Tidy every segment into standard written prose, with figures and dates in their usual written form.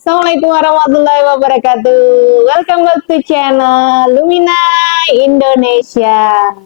Assalamualaikum warahmatullahi wabarakatuh. Welcome back to channel Lumina Indonesia.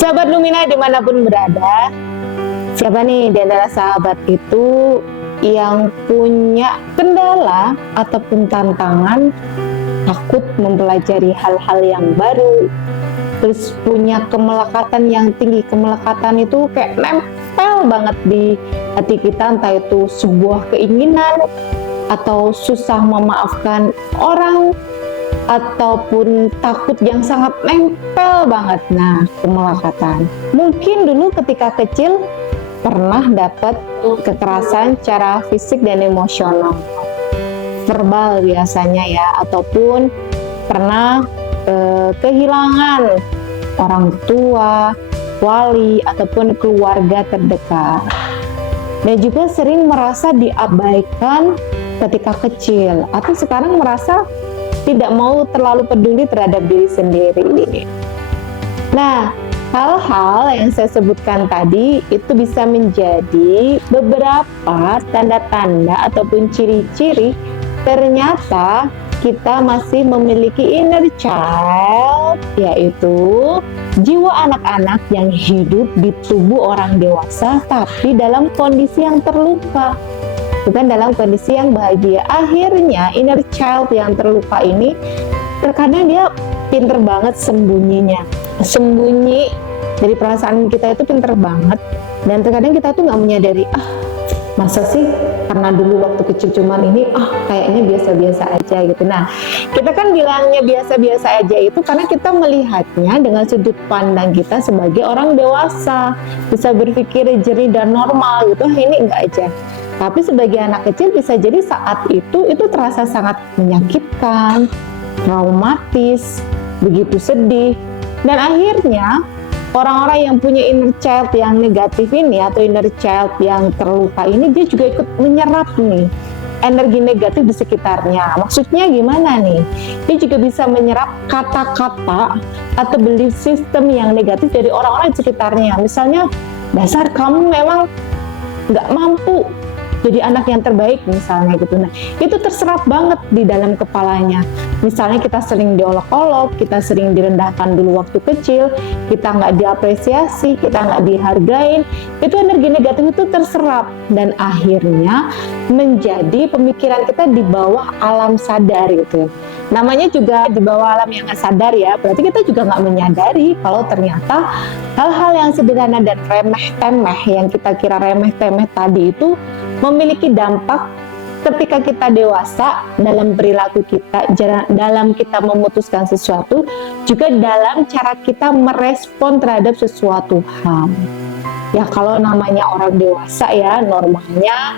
Sahabat Lumina dimanapun berada, siapa nih di antara sahabat itu yang punya kendala ataupun tantangan, takut mempelajari hal-hal yang baru, terus punya kemelekatan yang tinggi. Kemelekatan itu kayak nempel banget di hati kita, entah itu sebuah keinginan atau susah memaafkan orang, ataupun takut yang sangat nempel banget. Nah, kemelekatan. Mungkin dulu ketika kecil pernah dapat kekerasan secara fisik dan emosional, verbal biasanya ya, ataupun pernah kehilangan orang tua, wali, ataupun keluarga terdekat. Dan juga sering merasa diabaikan ketika kecil, atau sekarang merasa tidak mau terlalu peduli terhadap diri sendiri. Nah, hal-hal yang saya sebutkan tadi itu bisa menjadi beberapa tanda-tanda ataupun ciri-ciri ternyata kita masih memiliki inner child, yaitu jiwa anak-anak yang hidup di tubuh orang dewasa tapi dalam kondisi yang terluka, bukan dalam kondisi yang bahagia. Akhirnya inner child yang terluka ini terkadang dia pinter banget sembunyinya, sembunyi dari perasaan kita itu pinter banget, dan terkadang kita tuh nggak menyadari, masa sih karena dulu waktu kecil cuman ini, kayaknya biasa-biasa aja gitu. Nah, kita kan bilangnya biasa-biasa aja itu karena kita melihatnya dengan sudut pandang kita sebagai orang dewasa, bisa berpikir jernih dan normal gitu, ini enggak aja. Tapi sebagai anak kecil bisa jadi saat itu terasa sangat menyakitkan, traumatis, begitu sedih. Dan akhirnya orang-orang yang punya inner child yang negatif ini atau inner child yang terluka ini, dia juga ikut menyerap nih energi negatif di sekitarnya. Maksudnya gimana nih? Dia juga bisa menyerap kata-kata atau belief system yang negatif dari orang-orang di sekitarnya. Misalnya, dasar kamu memang nggak mampu jadi anak yang terbaik misalnya gitu. Nah, itu terserap banget di dalam kepalanya. Misalnya kita sering diolok-olok, kita sering direndahkan dulu waktu kecil, kita nggak diapresiasi, kita nggak dihargain, itu energi negatif itu terserap dan akhirnya menjadi pemikiran kita di bawah alam sadar gitu. Namanya juga di bawah alam yang nggak sadar ya, berarti kita juga nggak menyadari kalau ternyata hal-hal yang sederhana dan remeh-temeh yang kita kira remeh-temeh tadi itu memiliki dampak ketika kita dewasa dalam perilaku kita, dalam kita memutuskan sesuatu, juga dalam cara kita merespon terhadap sesuatu hal. Ya kalau namanya orang dewasa ya, normalnya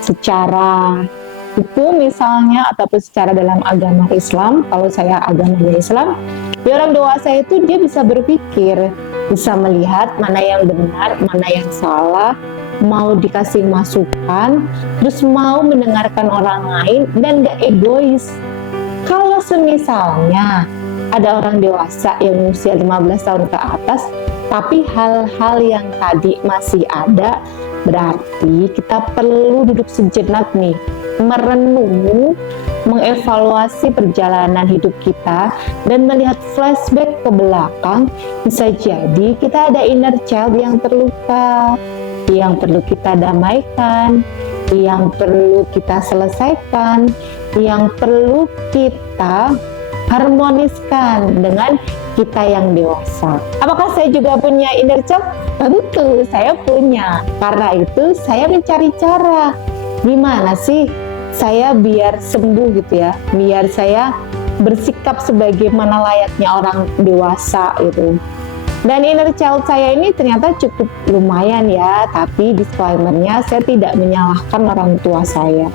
secara hukum misalnya ataupun secara dalam agama Islam, kalau saya agamanya Islam, ya orang dewasa itu dia bisa berpikir, bisa melihat mana yang benar, mana yang salah, mau dikasih masukan, terus mau mendengarkan orang lain dan gak egois. Kalau semisalnya ada orang dewasa yang usia 15 tahun ke atas, tapi hal-hal yang tadi masih ada, berarti kita perlu duduk sejenak nih, merenung, mengevaluasi perjalanan hidup kita dan melihat flashback ke belakang. Bisa jadi kita ada inner child yang terluka, yang perlu kita damaikan, yang perlu kita selesaikan, yang perlu kita harmoniskan dengan kita yang dewasa. Apakah saya juga punya inner child? Tentu saya punya. Karena itu saya mencari cara, gimana sih saya biar sembuh gitu ya, biar saya bersikap sebagaimana layaknya orang dewasa gitu. Dan inner child saya ini ternyata cukup lumayan ya, tapi disclaimer-nya saya tidak menyalahkan orang tua saya.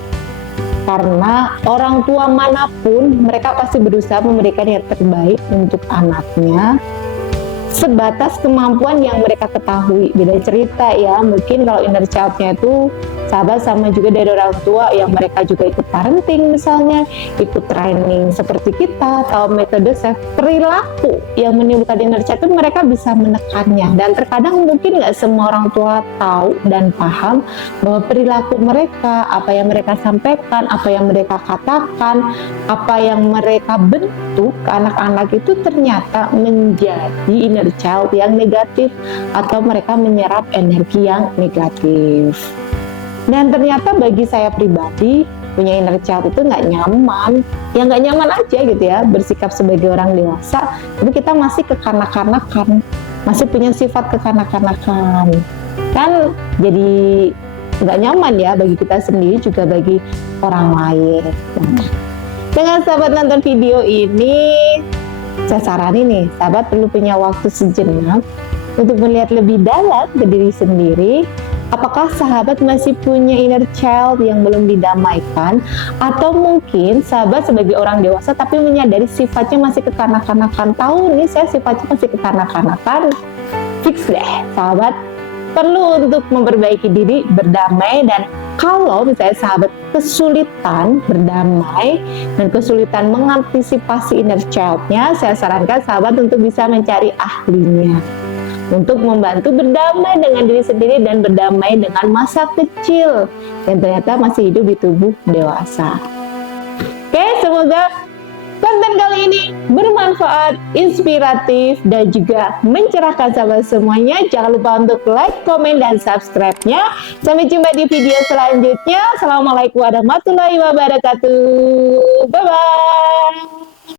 Karena orang tua manapun mereka pasti berusaha memberikan yang terbaik untuk anaknya sebatas kemampuan yang mereka ketahui. Beda cerita ya, mungkin kalau inner child-nya itu sahabat sama juga dari orang tua yang mereka juga ikut parenting misalnya, ikut training seperti kita, atau metode self perilaku yang menimbulkan inner child itu mereka bisa menekannya. Dan terkadang mungkin nggak semua orang tua tahu dan paham bahwa perilaku mereka, apa yang mereka sampaikan, apa yang mereka katakan, apa yang mereka bentuk ke anak-anak itu ternyata menjadi inner child yang negatif atau mereka menyerap energi yang negatif. Dan ternyata bagi saya pribadi punya inner child itu nggak nyaman, ya nggak nyaman aja gitu ya bersikap sebagai orang dewasa, tapi kita masih kekanak-kanakan, masih punya sifat kekanak-kanakan, kan jadi nggak nyaman ya bagi kita sendiri juga bagi orang lain. Dengan sahabat nonton video ini, saya saranin nih, sahabat perlu punya waktu sejenak untuk melihat lebih dalam ke diri sendiri. Apakah sahabat masih punya inner child yang belum didamaikan? Atau mungkin sahabat sebagai orang dewasa tapi menyadari sifatnya masih kekanak-kanakan. Tahu nih saya sifatnya masih kekanak-kanakan. Fix deh sahabat. Perlu untuk memperbaiki diri, berdamai. Dan kalau misalnya sahabat kesulitan berdamai dan kesulitan mengantisipasi inner child-nya, saya sarankan sahabat untuk bisa mencari ahlinya untuk membantu berdamai dengan diri sendiri dan berdamai dengan masa kecil yang ternyata masih hidup di tubuh dewasa. Oke, semoga konten kali ini bermanfaat, inspiratif, dan juga mencerahkan sahabat semuanya. Jangan lupa untuk like, komen, dan subscribe-nya. Sampai jumpa di video selanjutnya. Assalamualaikum warahmatullahi wabarakatuh. Bye-bye.